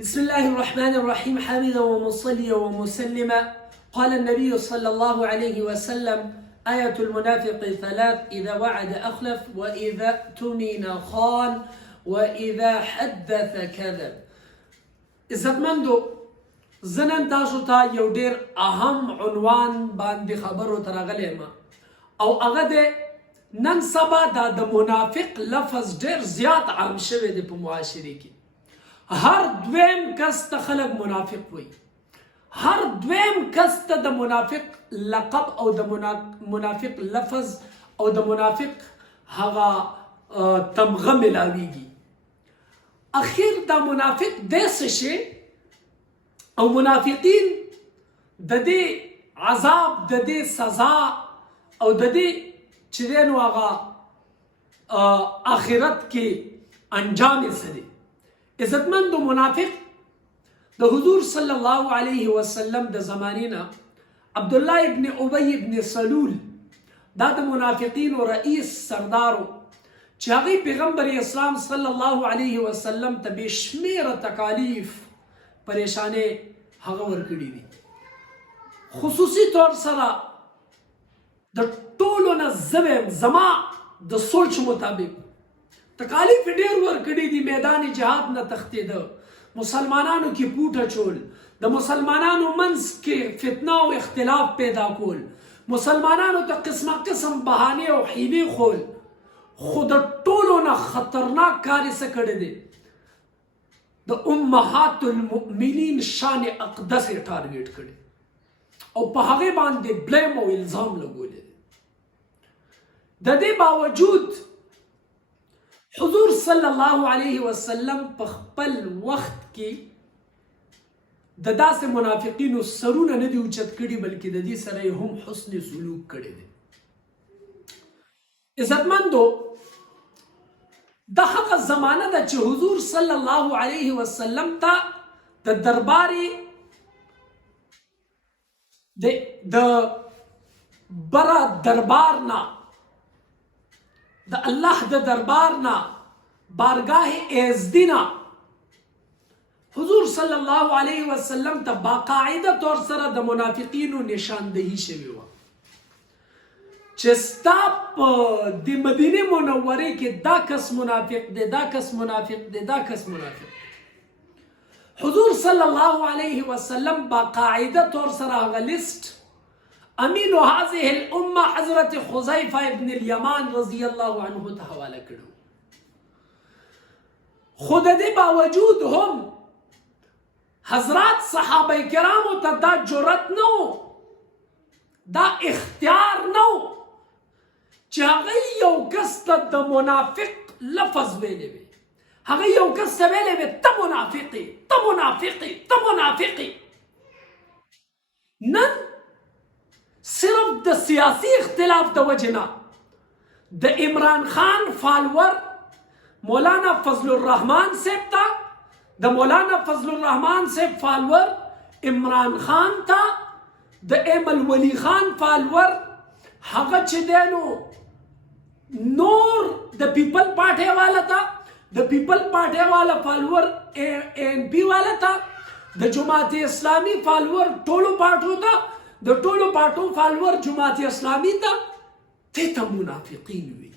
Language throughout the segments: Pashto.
بسم الله الرحمن الرحيم حامدا ومصليا ومسلما. قال النبي صلى الله عليه وسلم: آية المنافق ثلاث: إذا وعد أخلف، وإذا اؤتمن خان، وإذا حدث كذب. عزتمندو، زنن تاسو ته یو ډیر اهم عنوان باندې خبرو ته راغلی یم او هغه د نن سبا د منافق لفظ ډیر زیات عام شوی دی په معاشره کې. هر دویم کس ته خلک منافق وایي، هر دویم کس ته د منافق لقب او د منافق لفظ او د منافق هغه تمغه ملاویږي. اخیر دا منافق داسې شي او منافقین د دې عذاب، د دې سزا او د دې چې دی نو هغه آخرت کې انجام یې څه دی. عزتمندو، منافق د حضور صلی الله علیه وسلم د زمانې نه عبدالله ابن ابی ابن سلول دا د منافقینو رئیس سردارو چې هغې پیغمبر اسلام صلی الله علیه وسلم ته بې شمېره تکالیف پریشانې هغه ورکړي دي. خصوصي طور سره د ټولو نه زه وایم زما د سوچ مطابق تکالیف ډېر ورکړي دي. میدان جهاد نه تښتېده، مسلمانانو کې پوټه چول، د مسلمانانو منځ کې فتنه او اختلاف پیدا کول، مسلمانانو ته قسمه قسم بهانې او حیلې خول. خو د ټولو نه خطرناک کار یې څه کړی دی؟ د امهات المؤمنین شان اقدس یې ټارګېټ کړی او په هغې باندې بلیم او الزام لګولی دی. د دې باوجود حضور صلی الله علیه وسلم په خپل وخت کې د داسې منافقینو سرونه نه دي اوچت کړي، بلکې د دې سره یې هم حسن سلوک کړی دی. عزتمندو، دا هغه زمانه ده چې حضور صلی الله علیه وسلم ته د بره دربار نه، د الله د دربار نه، بارگاه ایزدی نه حضور صلی الله علیه وسلم ته باقاعده طور سره د منافقینو نشاندهی شوی وه چې ستا په د مدینه منورې کې دا کس منافق دی، دا کس منافق دی، دا کس منافق. حضور صلی الله علیه وسلم باقاعده طور سره هغه لیست امین هذه الامه حضرت حذیفه ابن الیمان رضی الله عنه ته حواله کړو. خو د دې باوجود هم حضرات صحابه کرامو ته دا جرأت نه و، دا اختیار نه و چې هغه یو کس ته د منافق لفظ ویلی وي، هغه یو کس ته ویلی وي ته منافقې، ته منافقې، ته منافقې. نن صرف د سیاسی اختلاف د وجه نه د عمران خان فالور مولانا فضل الرحمن صاحب ته، د مولانا فضل الرحمن صاحب فالور عمران خان ته، د ایمل ولی خان فالور هغه چې دی نو نور د پیپل پارټۍ والا ته، د پیپل پارټۍ والا فالور این پی والا ته، د جماعت اسلامی فالور ټولو پارټو ته، د ټولو پارټو فالور جماعت اسلامی ته منافقین وي.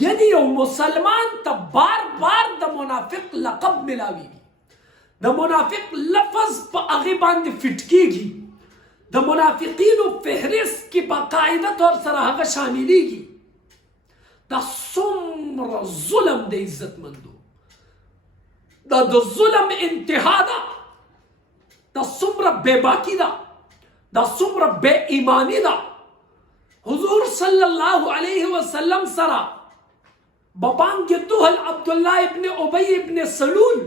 یعنی یو مسلمان ته بار بار د منافق لقب ملاویږي، د منافق لفظ په هغې باندې فټ کیږي، د منافقینو فهرست کې باقاعده طور سره هغه شاملیږي. دا څومره ظلم دی عزتمندو، دا د ظلم انتها ده، دا څومره بېباکي ده، دا څومره بې ایماني ده. حضور صلی الله علیه وسلم سره ببانگ دوهل عبدالله ابن ابی ابن سلول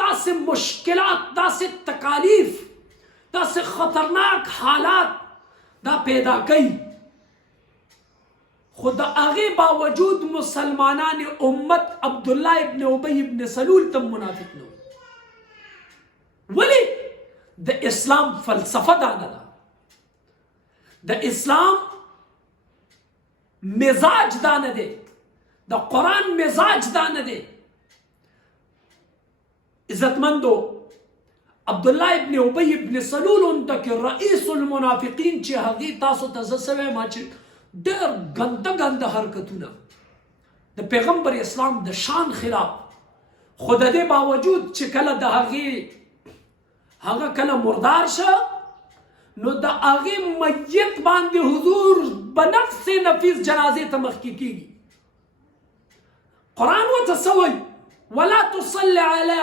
داسې مشکلات، داسې تکالیف، داسې خطرناک حالات دا پیدا کوي، خو د هغې باوجود مسلمانان امت عبدالله ابن ابی ابن سلول ته منافق نه وي. ولې؟ د اسلام فلسفه دا نه ده، د اسلام مزاج دا نه دی، د قرآن مزاج دا نه دی. عزتمندو عبدالله ابن ابی ابن سلول تک رئیس المنافقین چې هغه تاسو ته زسوي ما چې ډېر ګنده حرکتونه د پیغمبر اسلام د شان خلاف، خو د دې باوجود چې کله د هغه کله مردار شه نو د هغه میت باندې حضور بنفس نفیس جنازه ته مخکې کیږي. قرآن ورته سوی ولا تصل على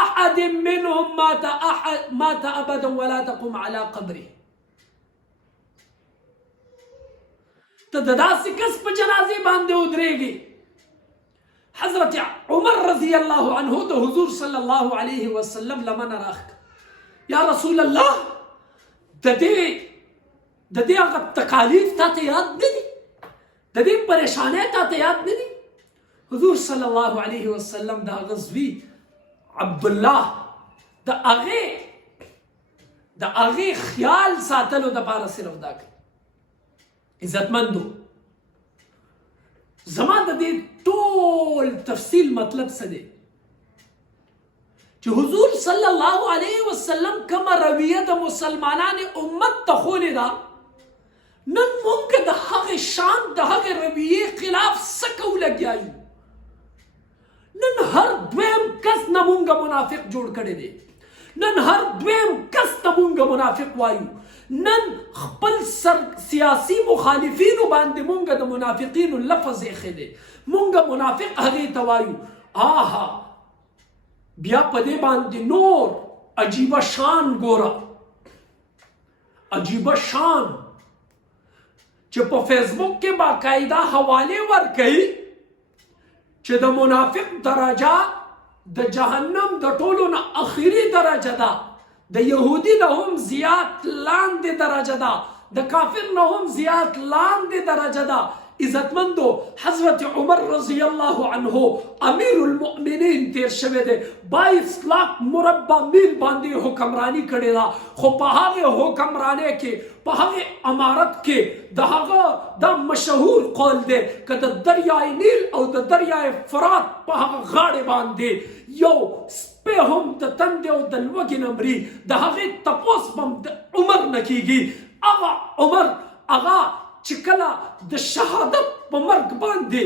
احد منهم مات ابدا ولا تقم على قبره. ته د داسې کس په جنازه باندې ودرېږي. حضرت عمر رضی الله عنه د حضور صلی الله علیه وسلم لمن راخ یا رسول الله د دې هغه تکالیف ته یاد نه دي، د دې پریشانۍ ته یاد نه دي. حضور صلی الله علیه وسلم د غزوی عبد الله د هغه خیال ساتلو د پاره صرف دا کوي. عزتمندو زما د دې ټول تفصیل مطلب څه دی چې حضور صلی الله علیه وسلم کومه رویه د مسلمانانو امت ته ښودلې ده، نن موږ د هغې شان د هغې رویې خلاف څه کوو لګیا یو. نن هر دویم کس نه مونږ منافق جوړ کړی دی، نن هر دویم کس ته مونږ منافق وایو، نن خپل سیاسی مخالفینو باندې مونږ د منافقینو لفظ ایښی دی، مونږ منافق هغې ته وایو. آها بیا په دې باندې نور عجیبه شان ګوره، عجیبه شان چې په فیسبوک کې باقاعده حوالې ورکوي چې د منافق درجه د جهنم د ټولو نه اخري درجه ده، د یهودي نه هم زیات لاندې درجه ده، د کافر نه هم زیات لاندې درجه ده. عزتمندو حضرت عمر رضی الله عنه امیر المؤمنین تیر شوی دی، 22 لاکھ مربع میل باندې حکمرانی کړې ده، خو په هغه حکمرانی کې په هغه امارت کې د هغه دا مشهور قول دی که د دریای نیل او د دریای فرات په هغه غاړې باندې یو سپی هم د تندې او د لوږې نه مري، د هغې تپوس به هم د عمر نه کېږي. هغه عمر هغه چې کله د شهادت په مرګ باندې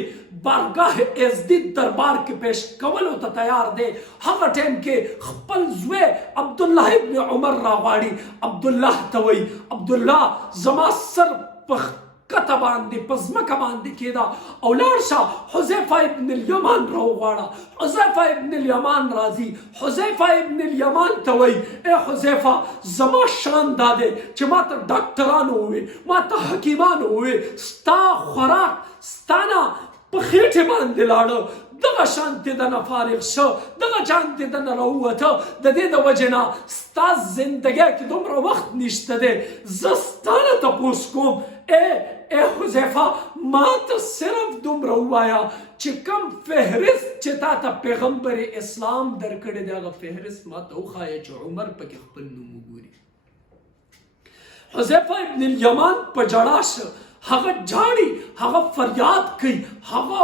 بارگاه ازدید دربار کې پیش کولو ته تیار دی، هغه ټایم کې خپل زوی عبدالله ابن عمر راغواړي. عبدالله ته وایي عبدالله زما سر په کته باندې په ځمکه باندې کېده او لاړ شه حذیفه ابن الیمان راوغواړه. حذیفه ابن الیمان راځي، حذیفه ابن الیمان ته وایي ای حذیفه زما شان دا دی چې ما ته ډاکټرانو ووایي، ما ته حکیمانو ووایي ستا خوراک ستانه په خېټې باندې لاړه، دغه شانتې دنه فارغ شو، دغه شانتې دنه راووته، د دې د وجې نه ستا زندګۍ کې دومره وخت نشته دی، زه ستانه تپوس کوم ای حذیفه ما ته صرف دومره ووایه چې کوم فهرست چې تا ته پیغمبر اسلام درکړی دی هغه فهرست ما ته وښایه چې عمر پکې خپل نوم وګوري. حذیفه ابن الیمان په ژړا شه، هغه جاړي، هغه فریاد کوي، هغه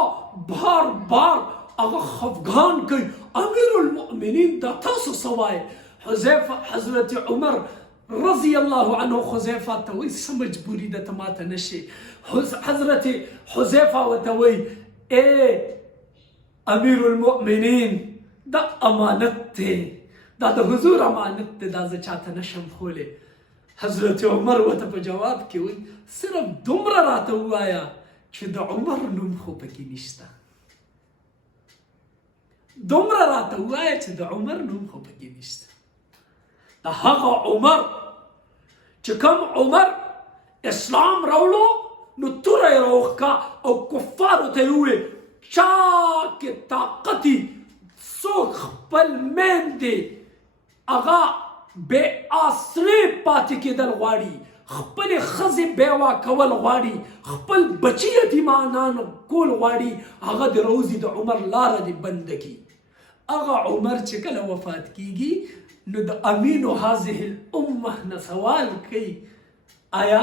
بار بار هغه خفګان کوي. امیر المؤمنین دا تاسو څه وایې؟ حذیفه حضرت عمر رضی الله عنه حذیفه ته وایي څه مجبوري ده ته ماته نشي. حضرت حذیفه ورته وایي ای امیر المؤمنین دا امانت دی، دا د حضور امانت دی، دا زه چاته نشم ښولی. حضرت عمر ورته په جواب کې وایي صرف دومره راته ووایه چې د عمر نوم خو پکې نشته، دومره راته ووایه چې د عمر نوم خو پکې نشته. د هغه عمر چې کوم عمر اسلام راوړو نو توره یې راوښکه او کفارو ته یې وویل چا کې طاقت څوک خپل میندې هغه بې آسرې پاتې کېدل غواړي، خپلې ښځې بیوه کول غواړي، خپل بچي یتیمانان کول غواړي، هغه د روزي د عمر لاره دې بنده کړي. هغه عمر چې کله وفات کېږي نو د امین هذه الامه نه سوال کوي آیا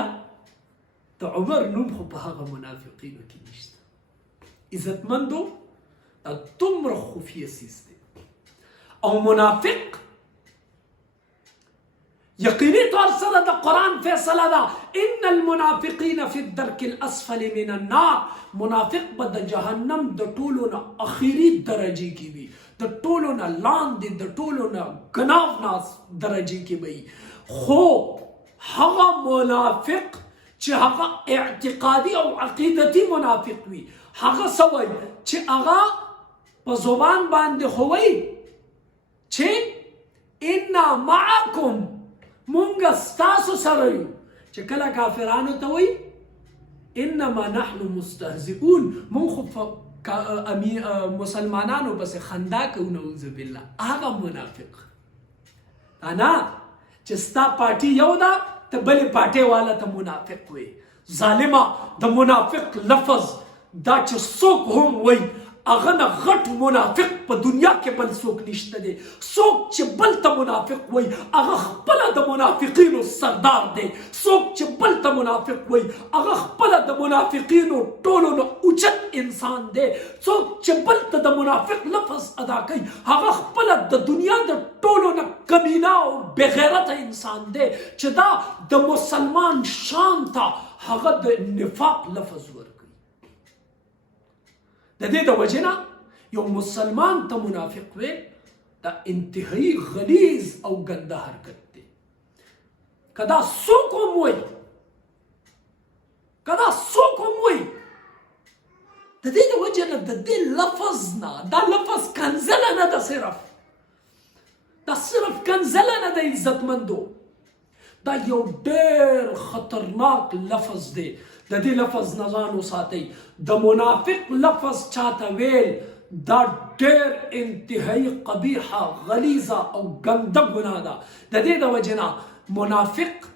د عمر نوم خو په هغه منافقینو کې نشته؟ عزتمندو دا دومره خفیه سیز دی او منافق یقینی طور سره د قرآن فیصله ده ان المنافقین فی الدرک الاسفل من النار منافق به د جهنم د ټولو نه اخیری درجه کې وي د ټولو نه لاندې د ټولو نه ګناوناس درجه کې وي خو هغه منافق چې هغه اعتقادي او عقیدتي منافق وي هغه سوی چې هغه په زبان باندې خوي چې انا معکم مونږ ستاسو سره یو چې کله کافرانو ته وایي انما نحن مستهزئون مونږ خو مسلمانانو پسې خندا کوو نعوذ بالله هغه منافق انا چې ستا پارټي یو ده ته بلې پارټۍ والا ته منافق وایي ظالمه د منافق لفظ دا چې څوک هم وایي هغه نه غټ منافق په دنیا کې بل څوک نشته دی څوک چې بل ته منافق وایي هغه خپله د منافقینو سردار دی څوک چې بل ته منافق وایي هغه خپله د منافقینو ټولو نه اوچت انسان دی څوک چې بل ته د منافق لفظ ادا کوي هغه خپله د دنیا د ټولو نه کمینه او بغیرته انسان دی چې دا د مسلمان شان ته هغه د نفاق لفظ ورکوي د دې د وجې نه یو مسلمان ته منافق ویل دا انتهایی غلیظ او ګنده حرکت دی که دا څوک هم وایي د دې د وجې نه د دې لفظ نه دا لفظ کنزله نه ده صرف کنزله نه ده عزتمندو دا یو ډېر خطرناک لفظ دی د دې لفظ نه ځان وساتئ د منافق لفظ چاته ویل دا ډېر انتهایی قبیحه غلیظه او ګنده ګناه ده د دې د وجې نه منافق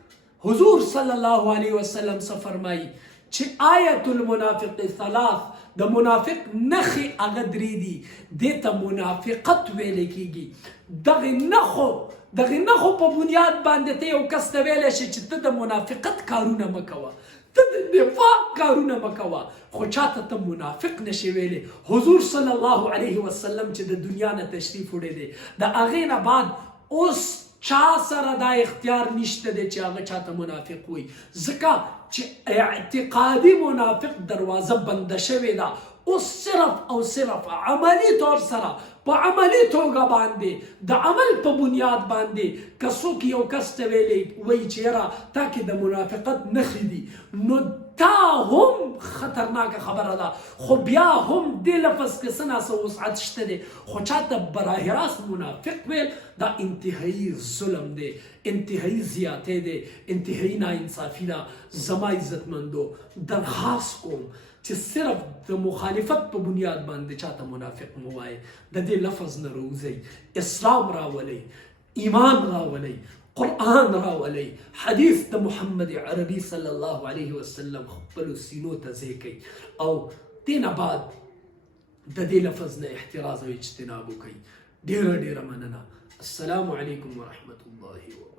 حضور صلی الله علیه وسلم څه فرمایي چې آیت المنافق ثلاث د منافق نښې هغه درې دي دې ته منافقت ویلی کېږي دغې نښو په بنیاد باندې ته یو کس ته ویلی شي چې ته د منافقت کارونه مه کوه ته د نفاق کارونه مه کوه خو چاته ته منافق نشي ویلی حضور صلی الله علیه وسلم چې د دنیا نه تشریف وړی دی د هغې نه بعد اوس چا سره دا اختیار نشته دی چې هغه چاته منافق وي ځکه چې اعتقادي منافق دروازه بنده شوې ده اوس صرف او صرف عملی طور سره په عملی توګه باندې د عمل په بنیاد باندې که څوک یو کس ته ویلی وایي چې یاره تا کې د منافقت نښې دي نو دا هم خطرناکه خبره ده خو بیا هم دې لفظ کې څه ناڅه وسعت شته دی خو چاته براه راست منافق ویل دا انتهایی ظلم دی انتهایی زیاتی دی انتهایی ناانصافي ده زما عزتمندو درخواست کوم چې صرف د مخالفت په بنیاد باندې چاته منافق مو وایي د دې لفظ نه راوځئ اسلام راولئ ایمان راولئ قرآن راولئ حدیث د محمد عربي صلی الله علیه وسلم خپلو سینو ته ځای کوئ او دې نه بعد د دې لفظ نه احتراز او اجتناب وکئ ډېره ډېره مننه السلام علیکم ورحمة الله وبرکاته